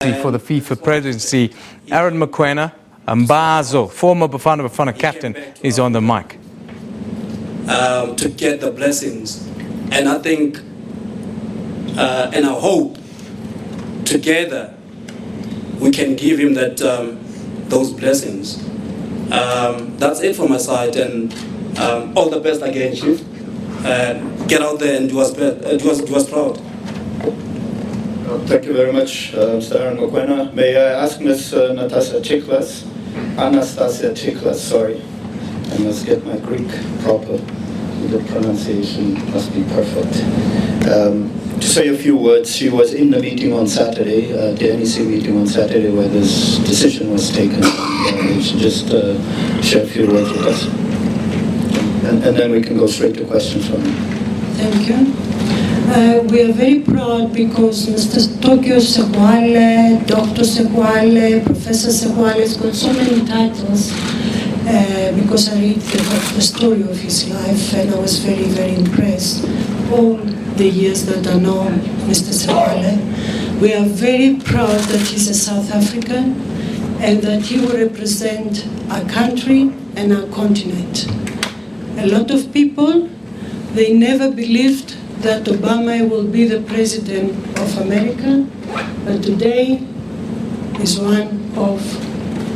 For the FIFA presidency, Aaron Mokoena Mbazo, former Bafana Bafana captain, is on the mic. To get the blessings, and I think and I hope together we can give him that those blessings. That's it from my side, and all the best again, Chief. Get out there and do us proud. Thank you very much, Mr. Aaron Mokoena. May I ask Ms. Anastasia Chiklas, sorry. I must get my Greek proper. The pronunciation must be perfect. To say a few words, she was in the meeting on Saturday, the NEC meeting on Saturday, where this decision was taken. You should just share a few words with us. And then we can go straight to questions from you. Thank you. We are very proud because Mr. Tokyo Sexwale, Dr. Sexwale, Professor Sexwale has got so many titles because I read the story of his life, and I was very, very impressed all the years that I know Mr. Sexwale. We are very proud that he's a South African and that he will represent our country and our continent. A lot of people, they never believed that Obama will be the president of America, but today is one of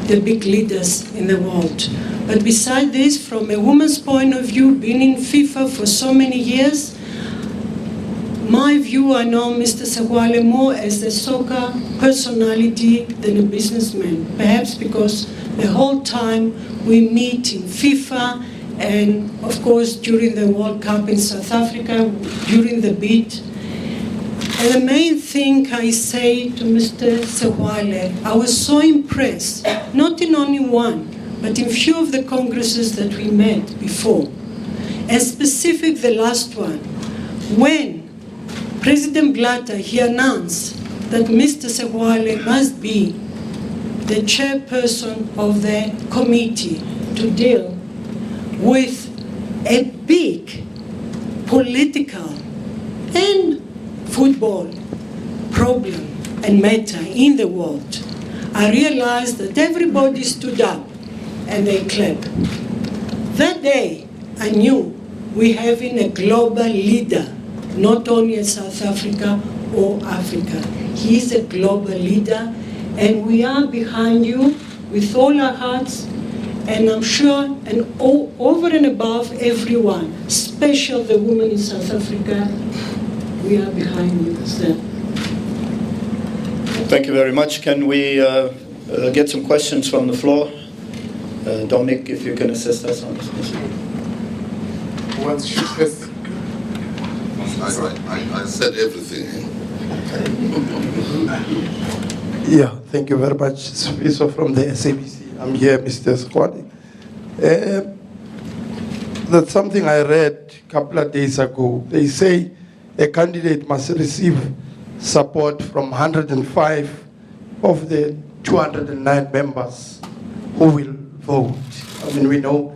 the big leaders in the world. But beside this, from a woman's point of view, being in FIFA for so many years, my view, I know Mr. Sexwale more as a soccer personality than a businessman, perhaps because the whole time we meet in FIFA, and of course during the World Cup in South Africa, during the bid. And the main thing I say to Mr. Sexwale, I was so impressed, not in only one, but in few of the congresses that we met before, and specific the last one, when President Blatter, he announced that Mr. Sexwale must be the chairperson of the committee to deal with a big political and football problem and matter in the world. I realized that everybody stood up and they clapped. That day, I knew we're having a global leader, not only in South Africa or Africa. He is a global leader, and we are behind you with all our hearts. And I'm sure, and over and above everyone, especially the women in South Africa, we are behind you, sir. Thank you very much. Can we get some questions from the floor? Dominic, if you can assist us on this. What's this? I said everything. Yeah, thank you very much. So from the SABC. I'm here, Mr. Squad. That's something I read a couple of days ago. They say a candidate must receive support from 105 of the 209 members who will vote. I mean, we know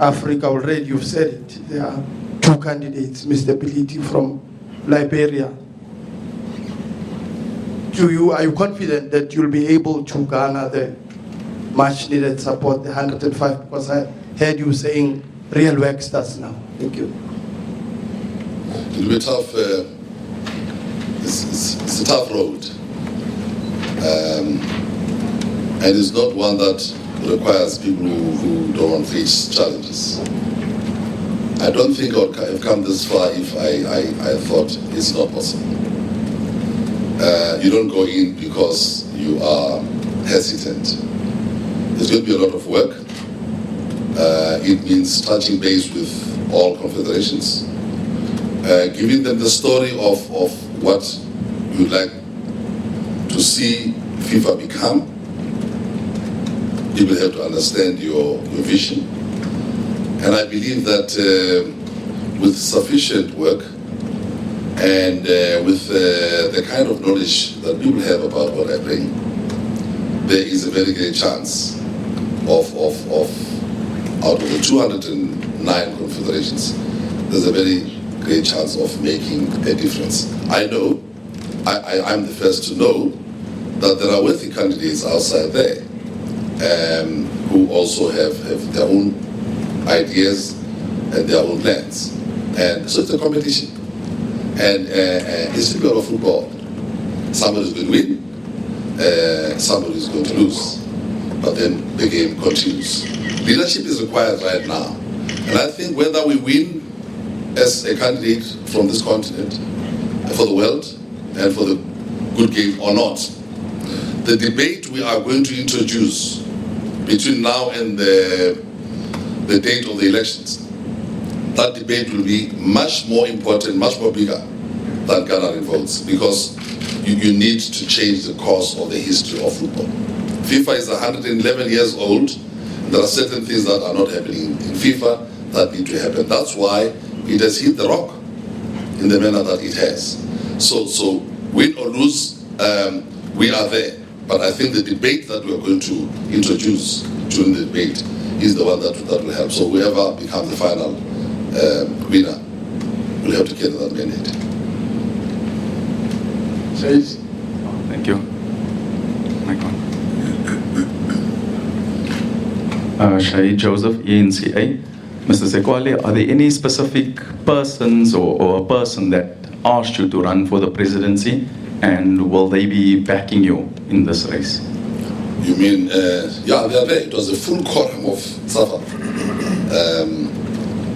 Africa already, you've said it. There are two candidates, Mr. Biliti from Liberia. Are you confident that you'll be able to garner the much needed support, the 105, because I heard you saying real work starts now. Thank you. It'll be tough. It's a tough road. And it's not one that requires people who don't face challenges. I don't think I would have come this far if I thought it's not possible. You don't go in because you are hesitant. There's going to be a lot of work. It means touching base with all confederations, giving them the story of what you'd like to see FIFA become. People have to understand your vision. And I believe that with sufficient work and with the kind of knowledge that people have about what I bring, there is a very great chance of out of the 209 confederations, there's a very great chance of making a difference. I know, I'm the first to know that there are worthy candidates outside there who also have their own ideas and their own plans. And so it's a competition. And it's typical of football. Somebody's going to win, somebody's going to lose. But then the game continues. Leadership is required right now. And I think whether we win as a candidate from this continent for the world and for the good game or not, the debate we are going to introduce between now and the date of the elections, that debate will be much more important, much more bigger than garnering votes, because you need to change the course of the history of football. FIFA is 111 years old. There are certain things that are not happening in FIFA that need to happen. That's why it has hit the rock in the manner that it has. So win or lose, we are there. But I think the debate that we are going to introduce during the debate is the one that will help. So whoever becomes the final winner will have to carry that mandate. Thank you. Shahid Joseph, ENCA. Mr. Sexwale, are there any specific persons or a person that asked you to run for the presidency, and will they be backing you in this race? You mean, yeah, they are there. It was a full quorum of SAFA.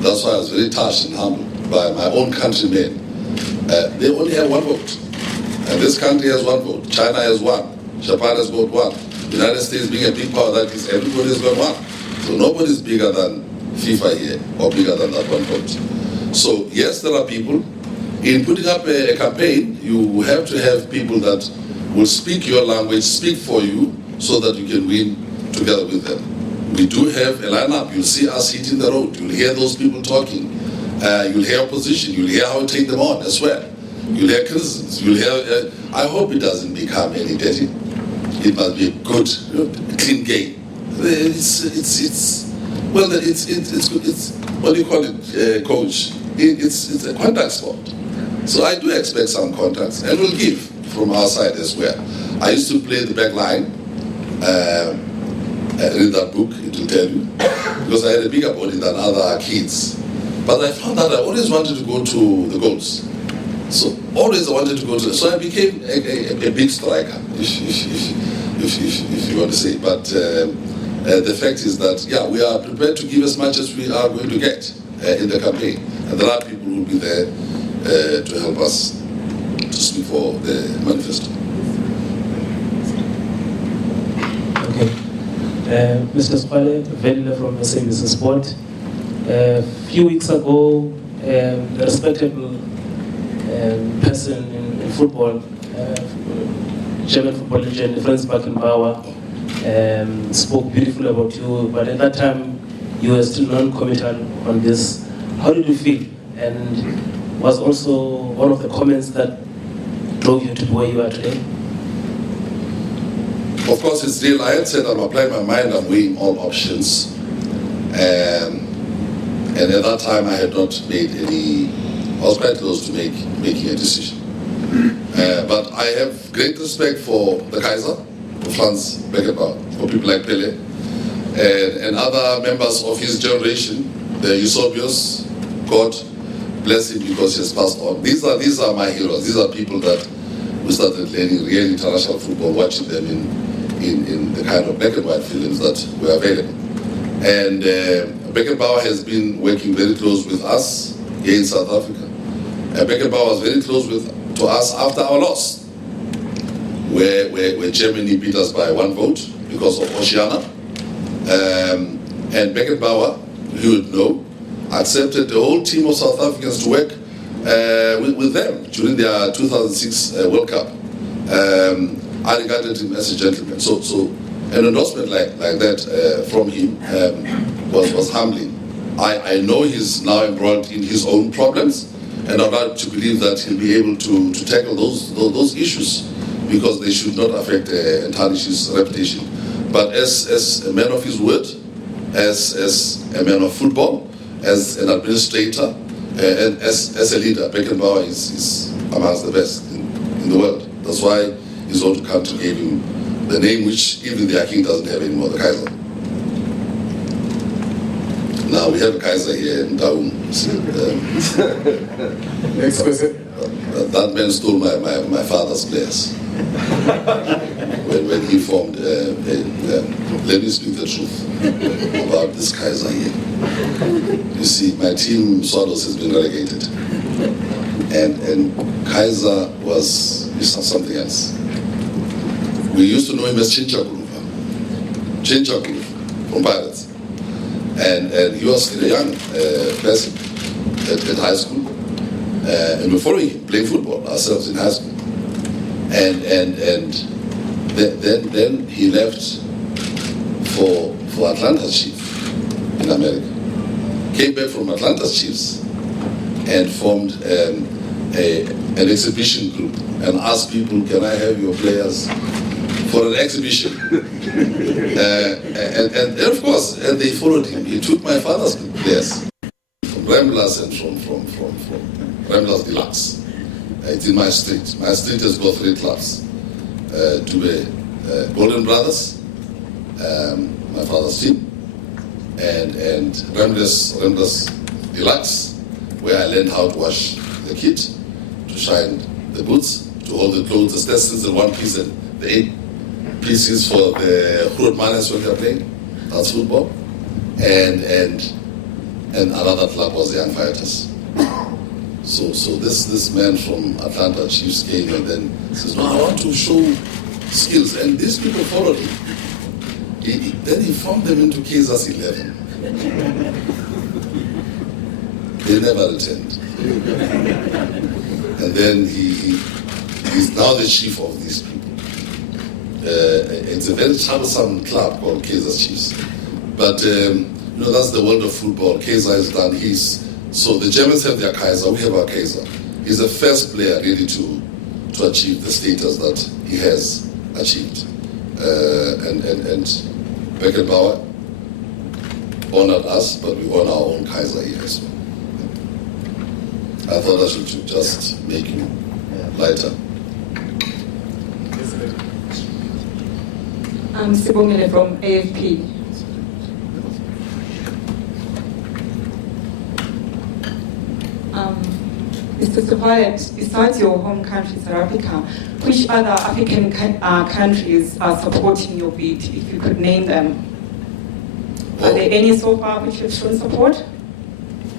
That's why I was very touched and humbled by my own countrymen. They only have one vote. And this country has one vote. China has one. Japan has got one. The United States being a big power, that is, everybody has got one. So nobody's bigger than FIFA here, or bigger than that one vote. So yes, there are people. In putting up a campaign, you have to have people that will speak your language, speak for you, so that you can win together with them. We do have a lineup. You'll see us hitting the road. You'll hear those people talking. You'll hear opposition. You'll hear how we take them on as well. You'll hear criticisms. You'll hear. I hope it doesn't become any dirty. It must be a good, clean game. It's what do you call it, coach? It's a contact sport. So I do expect some contacts, and we'll give from our side as well. I used to play the back line. Read that book, it will tell you, because I had a bigger body than other kids. But I found that I always wanted to go to the goals. So always I wanted to go to. So I became a big striker, if you want to say. But the fact is that, yeah, we are prepared to give as much as we are going to get in the campaign. And there are people who will be there to help us to speak for the manifesto. Okay. Mr. Sexwale, Velila from SABC Sport. A few weeks ago, a respectable person in football, German football legend Franz Beckenbauer, spoke beautifully about you, but at that time you were still non-committal on this. How did you feel? And was also one of the comments that drove you to where you are today? Of course, it's real. I had said I'm applying my mind, I'm weighing all options. And at that time, I had not made any, I was quite close to making a decision. But I have great respect for the Kaiser, for Franz Beckenbauer, for people like Pele, and other members of his generation, the Eusebius, God bless him because he has passed on. These are my heroes. These are people that we started learning real international football, watching them in the kind of black and white films that were available. And Beckenbauer has been working very close with us here in South Africa. Beckenbauer was very close to us after our loss, where Germany beat us by 1 vote because of Oceania. And Beckenbauer, you would know, accepted the whole team of South Africans to work with them during their 2006 World Cup. I regarded him as a gentleman. So an endorsement like that from him was humbling. I know he's now embroiled in his own problems, and I'd like to believe that he'll be able to tackle those issues, because they should not affect and tarnish his reputation. But as a man of his word, as a man of football, as an administrator, and as a leader, Beckenbauer is amongst the best in the world. That's why his own country gave him the name which even their king doesn't have anymore, the Kaiser. Now we have a Kaiser here in town. Next question. That man stole my father's players. when he formed, let me speak the truth about this Kaiser here. You see, my team, Swados, has been relegated. And Kaiser was something else. We used to know him as Chinchakuluva from Pirates. And he was still a young person at high school. And we're following him, playing football ourselves in high school. And then he left for Atlanta's Chiefs in America. Came back from Atlanta's Chiefs and formed an exhibition group and asked people, can I have your players for an exhibition? And of course, and they followed him. He took my father's players from Ramblas and from Ramblas Deluxe. It's in my street. My street has got 3 clubs. Golden Brothers, my father's team, and Ramblas Deluxe, where I learned how to wash the kit, to shine the boots, to hold the clothes, the stencils in one piece, and the 8 pieces for the Groot Manners when they're playing. That's football. And another club was the Young Fighters. So this man from Atlanta Chiefs came and then says, no, I want to show skills. And these people followed him. Then he formed them into Kansas 11. They never returned. And then he's now the chief of these people. It's a very troublesome club called Kansas Chiefs. But that's the world of football. Kaiser is done. So the Germans have their Kaiser, we have our Kaiser. He's the first player really to achieve the status that he has achieved. And Beckenbauer honored us, but we honor our own Kaiser here as well. I thought I should just make you lighter. I'm Sibongile from AFP. Mr. Sexwale, besides your home country, South Africa, which other African countries are supporting your bid, if you could name them? Are there any so far which have shown support?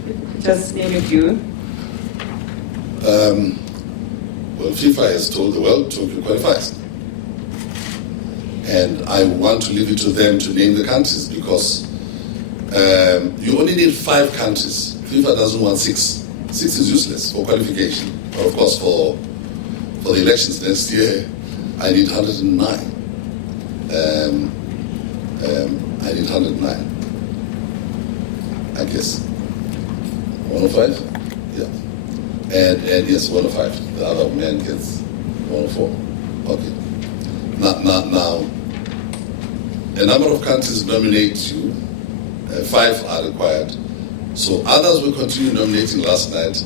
If you could just name a few. Well, FIFA has told the world Tokyo qualifies. And I want to leave it to them to name the countries because you only need 5 countries. FIFA doesn't want 6. 6 is useless for qualification. But of course, for the elections next year, I need 109. I need 109. I guess 105. Yeah. And yes, 105. The other man gets 104. Okay. Now, a number of countries nominate you. 5 are required. So others will continue nominating last night,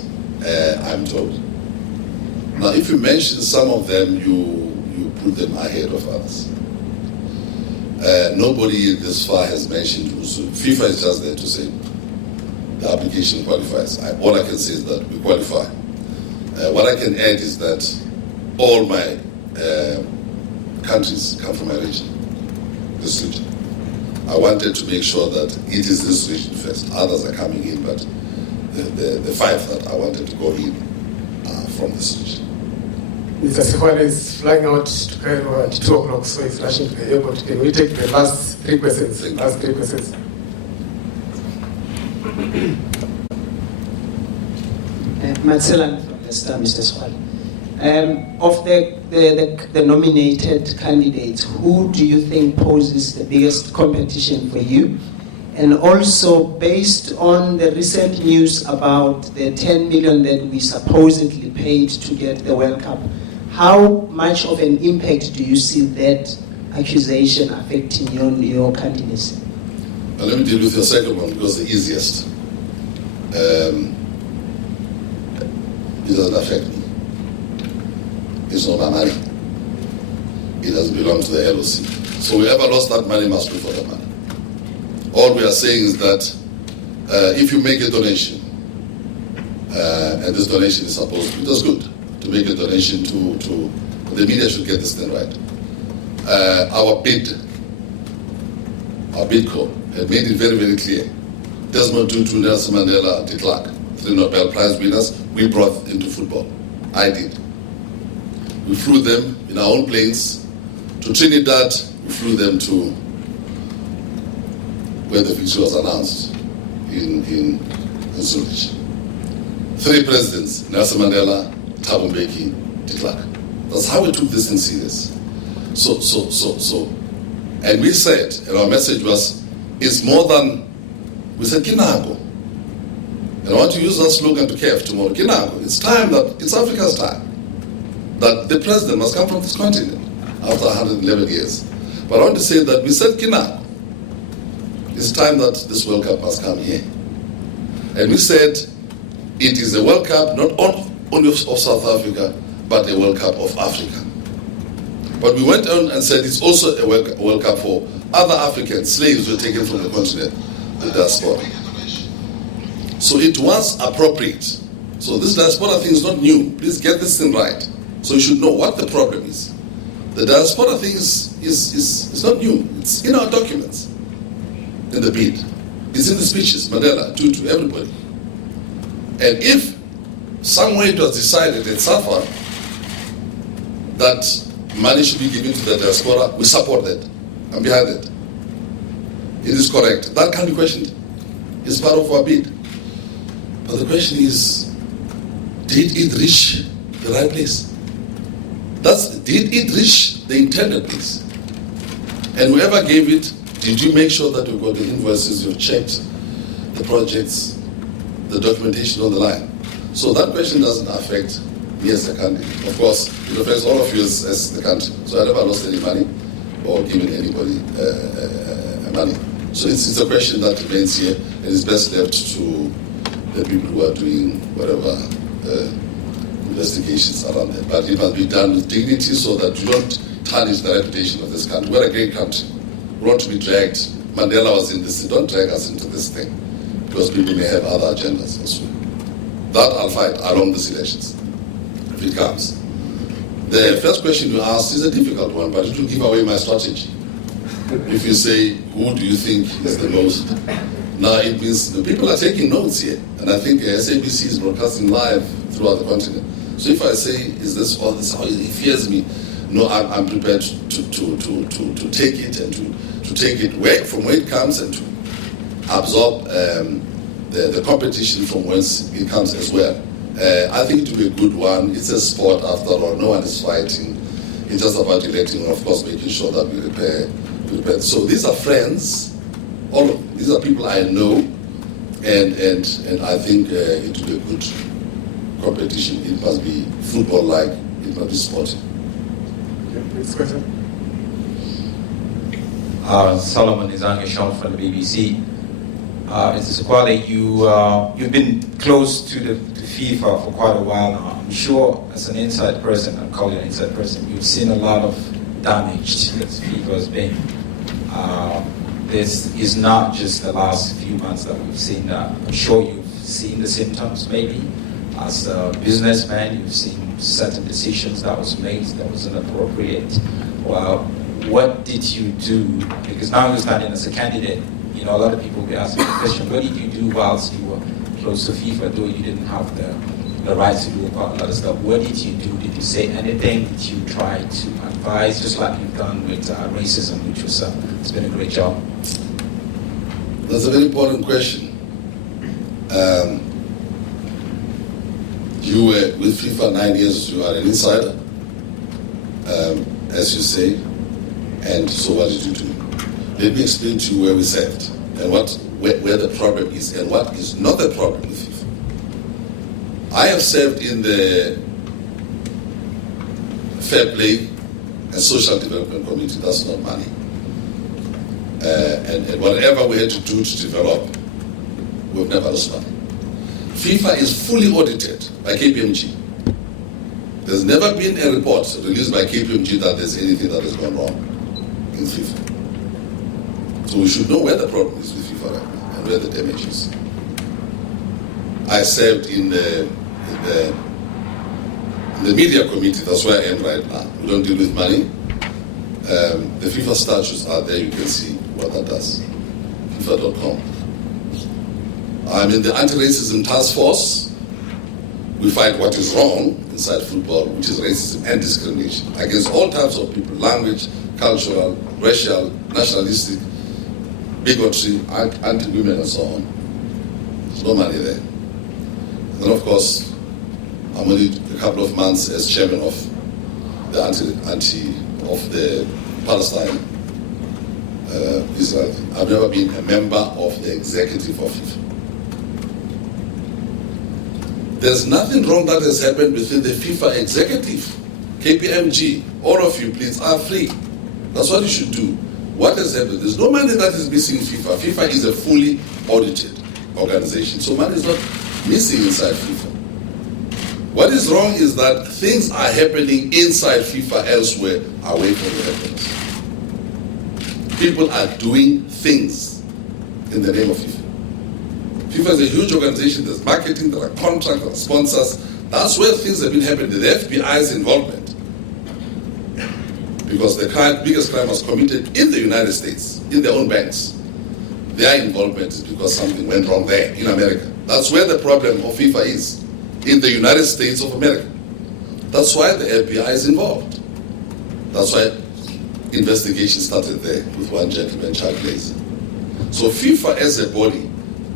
I'm told. Now, if you mention some of them, you put them ahead of others. Nobody this far has mentioned Usu. FIFA is just there to say the application qualifies. All I can say is that we qualify. What I can add is that all my countries come from my region, this region. I wanted to make sure that it is this region first. Others are coming in, but the 5 that I wanted to go in are from this region. Mr. Sexwale is flying out to Cairo at 2 o'clock, so he's rushing to the airport. Can we take the last 3 questions? Last 3 questions. Marcellan from Leicester, Mr. Sexwale. Of the nominated candidates, who do you think poses the biggest competition for you? And also, based on the recent news about the 10 million that we supposedly paid to get the World Cup, how much of an impact do you see that accusation affecting your candidacy? Well, let me deal with your second one because the easiest. It doesn't affect me. It's not my money. It doesn't belong to the LOC. So whoever lost that money must pay for that money. All we are saying is that if you make a donation, and this donation is supposed to be, that's good, to make a donation to the media should get this thing right. Our bidco had made it very, very clear. Desmond Tutu, Nelson Mandela, de Klerk, 3 Nobel Prize winners, we brought into football. I did. We flew them in our own planes to Trinidad. We flew them to where the fixture was announced in Zurich. 3 presidents, Nelson Mandela, Thabo Mbeki, de Klerk. That's how we took this thing serious. So, and we said, and our message was, it's more than, we said, Kinago. And I want to use that slogan to KF tomorrow, Kinago. It's time that, it's Africa's time, that the president must come from this continent after 111 years. But I want to say that we said, Kinago. It's time that this World Cup must come here. And we said, it is a World Cup not only of South Africa, but a World Cup of Africa. But we went on and said it's also a World Cup for other Africans. Slaves were taken from the continent, the diaspora. So it was appropriate. So this diaspora thing is not new. Please get this thing right. So you should know what the problem is. The diaspora thing is not new. It's in our documents, in the bid. It's in the speeches, Mandela, Tutu, everybody. And if some way it was decided in SAFA that money should be given to the diaspora, we support that. I'm behind it. It is correct. That can't be questioned. It's part of our bid. But the question is, did it reach the right place? Did it reach the intended place? And whoever gave it, did you make sure that you got the invoices, you've checked the projects, the documentation on the line? So that question doesn't affect me as a candidate. Of course, it affects all of you as the country. So I never lost any money or given anybody money. So it's a question that remains here, and it's best left to the people who are doing whatever investigations around it. But it must be done with dignity so that you don't tarnish the reputation of this country. We're a great country. We want to be dragged. Mandela was in this. Don't drag us into this thing, because people may have other agendas as well. That I'll fight along these elections, if it comes. The first question you asked is a difficult one, but it will give away my strategy. If you say, who do you think is the most? Now it means the people are taking notes here, and I think SABC is broadcasting live throughout the continent. So if I say, is this all this, how it fears me? No, I'm prepared to take it and to take it from where it comes and to absorb the competition from whence it comes as well. I think it will be a good one. It's a sport after all. No one is fighting. It's just about electing and of course making sure that we prepare. So these are friends. All of them. These are people I know, and I think it will be a good competition. It must be football-like. It must be sporting. Next question. Solomon Izangi-Shon from the BBC. Mr. Sexwale, you've been close to FIFA for quite a while now. I'm sure as an inside person, I'll call you an inside person, you've seen a lot of damage that FIFA has been. This is not just the last few months that we've seen that. I'm sure you've seen the symptoms maybe. As a businessman, you've seen certain decisions that was made that was inappropriate. Well, what did you do? Because now you're standing as a candidate. You know, a lot of people will be asking the question, what did you do whilst you were close to FIFA, though you didn't have the right to do a lot of stuff? What did you do? Did you say anything? Did you try to advise, just like you've done with racism, which was, it's been a great job? That's a very important question. You were with FIFA 9 years, you are an insider, as you say, and so what did you do? Let me explain to you where we served and where the problem is and what is not the problem with FIFA. I have served in the Fair Play and Social Development Committee. That's not money. And whatever we had to do to develop, we've never lost money. FIFA is fully audited by KPMG. There's never been a report released by KPMG that there's anything that has gone wrong in FIFA. So we should know where the problem is with FIFA right now and where the damage is. I served in the media committee, that's where I am right now. We don't deal with money. The FIFA statutes are there, you can see what that does. FIFA.com. I'm in the anti-racism task force. We find what is wrong inside football, which is racism and discrimination against all types of people, language, cultural, racial, nationalistic, bigotry, anti-women and so on. There's no money there. And then of course, I'm only a couple of months as chairman of the of the Palestine Israel. I've never been a member of the executive of FIFA. There's nothing wrong that has happened within the FIFA executive. KPMG, all of you please are free. That's what you should do. What has happened? There's no money that is missing in FIFA. FIFA is a fully audited organization. So money is not missing inside FIFA. What is wrong is that things are happening inside FIFA elsewhere away from the happiness. People are doing things in the name of FIFA. FIFA is a huge organization. There's marketing, there are contracts, there are sponsors. That's where things have been happening. The FBI's involvement. Because the biggest crime was committed in the United States, in their own banks. Their involvement is because something went wrong there in America. That's where the problem of FIFA is, in the United States of America. That's why the FBI is involved. That's why investigation started there with one gentleman, Charles Glazer. So FIFA as a body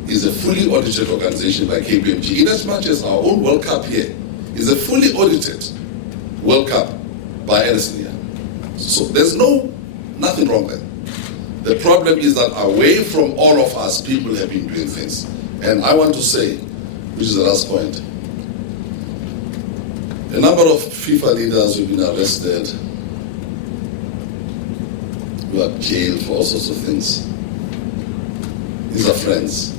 is a fully audited organization by KPMG, in as much as our own World Cup here is a fully audited World Cup by Ernst & Young. So there's nothing wrong there. The problem is that away from all of us, people have been doing things. And I want to say, which is the last point, a number of FIFA leaders have been arrested, who are jailed for all sorts of things. These are friends.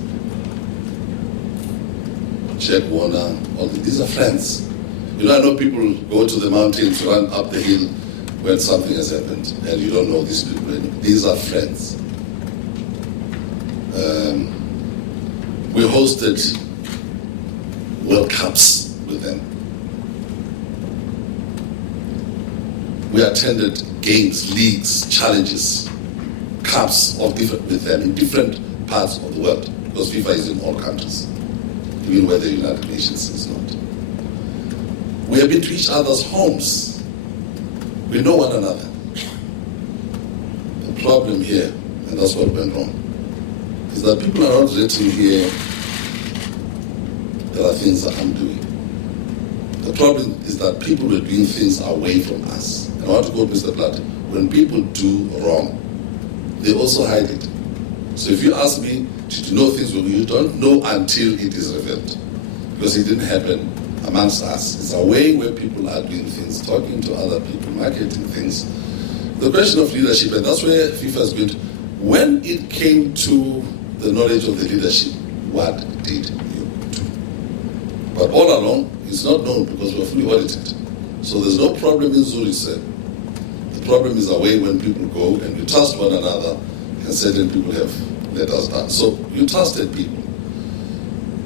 Jack Warner, these are friends. You know, I know people go to the mountains, run up the hill when something has happened, and you don't know these people anymore. These are friends. We hosted World Cups with them. We attended games, leagues, challenges, cups with them in different parts of the world, because FIFA is in all countries, even where the United Nations is not. We have been to each other's homes. We know one another. The problem here, and that's what went wrong, is that people are not written here. There are things that I'm doing. The problem is that people were doing things away from us. And I want to quote Mr. Platt. When people do wrong, they also hide it. So if you ask me, did you know things wrong? You don't know until it is revealed. Because it didn't happen amongst us. It's a way where people are doing things, talking to other people, marketing things. The question of leadership, and that's where FIFA is going to, when it came to the knowledge of the leadership, what did you do? But all along, it's not known because we're fully audited. So there's no problem in Zurich said. The problem is away when people go and we trust one another, and certain people have let us down. So you trusted people.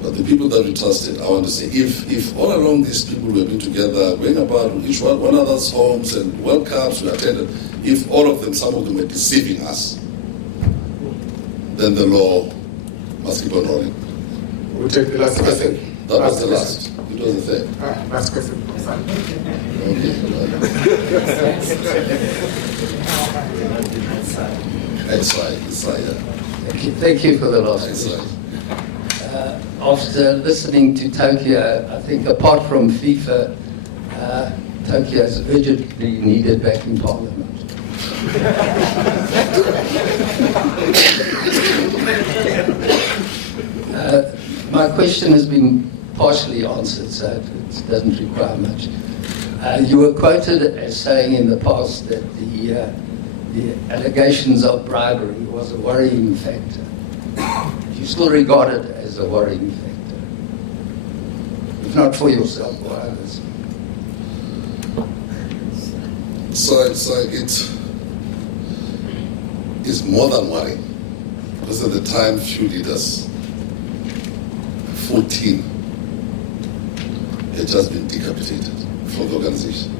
But the people that we trusted, I want to say, if all along these people were being together, going about each one another's homes and World Cups we attended, if all of them, some of them were deceiving us, then the law must keep on rolling. We'll take the last question. That was the last. It was the third. Last question. Thank you for the last question. After listening to Tokyo, I think apart from FIFA, Tokyo is urgently needed back in Parliament. My question has been partially answered, so it doesn't require much. You were quoted as saying in the past that the allegations of bribery was a worrying factor. Do you still regard it as a worrying factor? If not for yourself or others? So it is more than worrying, because at the time, few leaders, 14, had just been decapitated from the organization.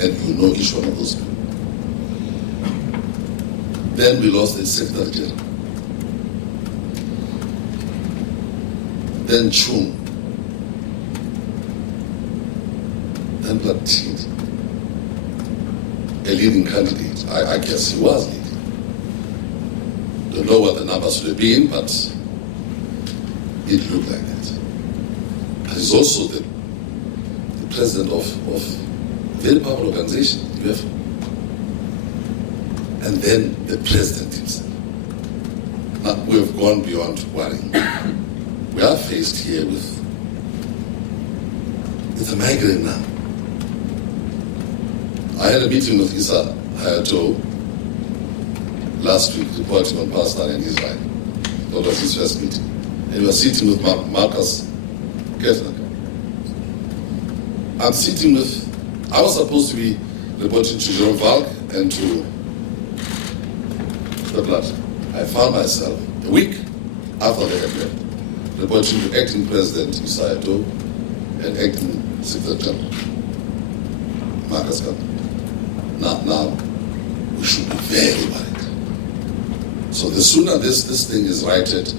And you know each one of those people. Then we lost the Secretary General. Then Chung. Then Platini. A leading candidate. I guess he was leading. Don't know what the numbers would have been, but it looked like that. But he's also the president of a very powerful organization, UEFA. And then the president himself. Now, we have gone beyond worrying. We are faced here with a migraine now. I had a meeting with Isa Hayato last week, reporting on Palestine and Israel. That was his first meeting. And we were sitting with Marcus Kessler. I'm sitting with, I was supposed to be reporting to Jerome Valk and to the Blood. I found myself a week after they had left, reporting to acting President Isa Hayato and acting Secretary General Marcus Kessler. Now, we should be very worried. So the sooner this thing is righted,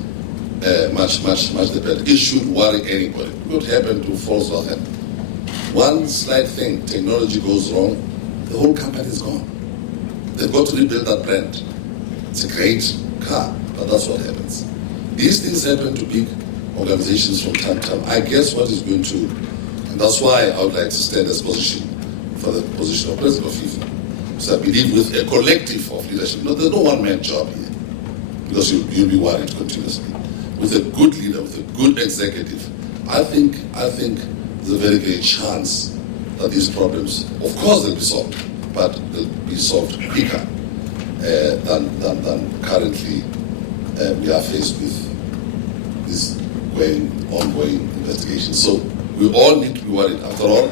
much the better. It should worry anybody. What happened to Volkswagen? One slight thing, technology goes wrong, the whole company is gone. They've got to rebuild that brand. It's a great car, but that's what happens. These things happen to big organizations from time to time. I guess what is going to, and that's why I would like to stand as position for the position of President of FIFA. So I believe with a collective of leadership, there's no one-man job here, because you'll be worried continuously. With a good leader, with a good executive, I think there's a very great chance that these problems, of course, they'll be solved, but they'll be solved quicker than currently we are faced with this ongoing investigation. So we all need to be worried. After all,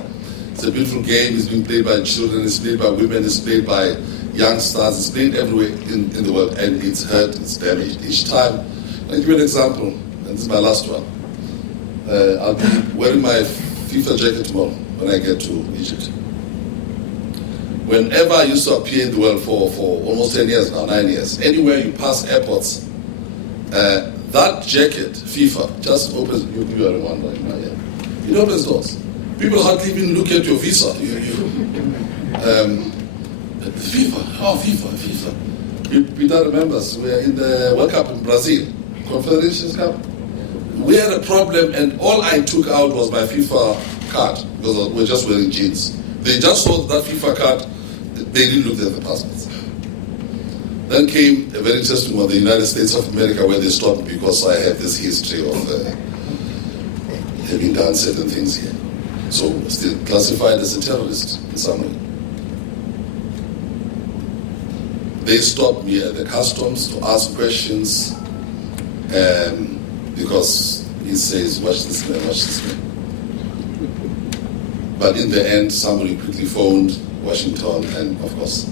it's a beautiful game. It's being played by children, it's played by women, it's played by youngsters, it's played everywhere in the world, and it's hurt, it's damaged each time. I'll give you an example, and this is my last one. I'll be wearing my FIFA jacket tomorrow when I get to Egypt. Whenever I used to appear in the world for almost 10 years now, 9 years, anywhere you pass airports, that jacket, FIFA, just opens, you are one right now, yeah. It opens doors. People hardly even look at your visa. FIFA. Peter remembers, we were in the World Cup in Brazil, Confederations Cup. We had a problem, and all I took out was my FIFA card, because we were just wearing jeans. They just saw that FIFA card, they didn't look at the passports. Then came a very interesting one, the United States of America, where they stopped me because I have this history of having done certain things here. So still classified as a terrorist in some way. They stopped me at the customs to ask questions, because he says, watch this man, watch this man. But in the end, somebody quickly phoned Washington, and of course,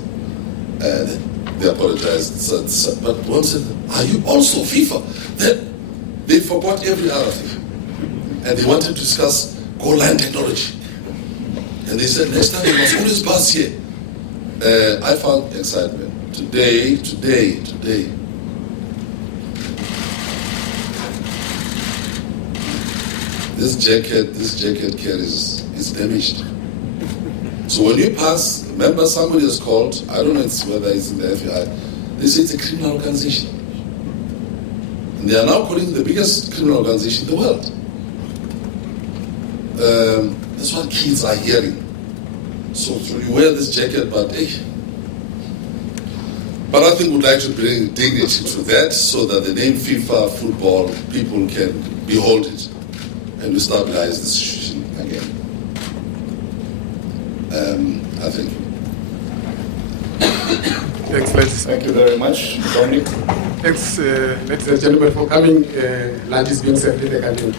they apologized. But one said, are you also FIFA? Then they forgot every other thing. And they wanted to discuss goal line technology. And they said, next time we must always pass here. I found excitement. Today. This jacket carries, is damaged. So when you pass, remember somebody has called, I don't know whether it's in the FBI, they say it's a criminal organization. And they are now calling it the biggest criminal organization in the world. That's what kids are hearing. So you wear this jacket, but But I think we'd like to bring dignity to that, so that the name FIFA football, people can behold it, and we stabilize the situation again. I think. Thanks, ladies. Thank you very much, Dominic. Thanks, ladies and gentlemen, for coming. Lunch is being served in the canteen.